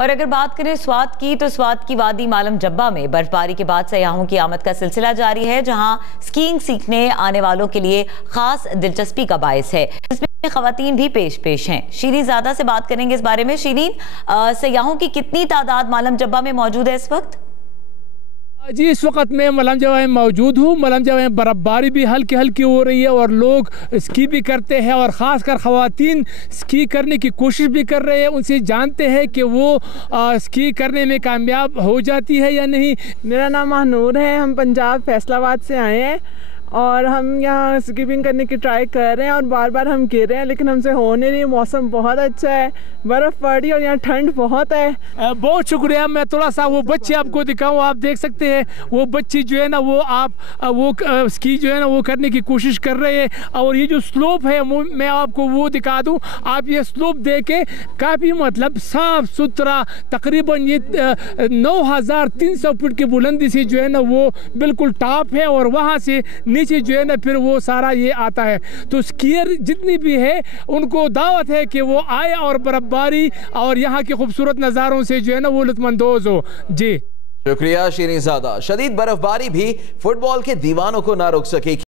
और अगर बात करें स्वात की, तो स्वात की वादी मालम जब्बा में बर्फबारी के बाद सयाहों की आमद का सिलसिला जारी है, जहां स्कीइंग सीखने आने वालों के लिए खास दिलचस्पी का बायस है। इसमें खवातीन भी पेश हैं। शीरीन ज़ादा से बात करेंगे इस बारे में। शीरीन, सयाहों की कितनी तादाद मालम जब्बा में मौजूद है इस वक्त? जी, इस वक्त मैं मलम जवा में मौजूद हूँ। मलम जवा में बर्फ़बारी भी हल्की हल्की हो रही है और लोग स्की भी करते हैं, और ख़ासकर ख़वातीन स्की करने की कोशिश भी कर रहे हैं। उनसे जानते हैं कि वो स्की करने में कामयाब हो जाती है या नहीं। मेरा नाम महानूर है, हम पंजाब फैसलाबाद से आए हैं और हम यहाँ स्कीपिंग करने की ट्राई कर रहे हैं और बार बार हम गिर रहे हैं, लेकिन हमसे हो नहीं रही। मौसम बहुत अच्छा है, बर्फ़ पड़ी और यहाँ ठंड बहुत है। बहुत शुक्रिया। मैं थोड़ा सा वो बच्चे आपको दिखाऊं। आप देख सकते हैं वो बच्चे जो है ना, वो स्की जो है ना वो करने की कोशिश कर रहे हैं। और ये जो स्लोप है मैं आपको वो दिखा दूं। आप ये स्लोप देखें, काफ़ी मतलब साफ सुथरा, तकरीबन ये 9300 फीट की बुलंदी से जो है ना वो बिल्कुल टॉप है, और वहाँ से नीचे जो है ना फिर वो सारा ये आता है। तो स्कीयर जितनी भी है उनको दावत है कि वो आए और बर्फबारी और यहाँ के खूबसूरत नज़ारों से जो है ना वो लुत्फ़अंदोज़ हो। जी शुक्रिया शीरीन ज़ादा। शदीद बर्फबारी भी फुटबॉल के दीवानों को ना रोक सकेगी।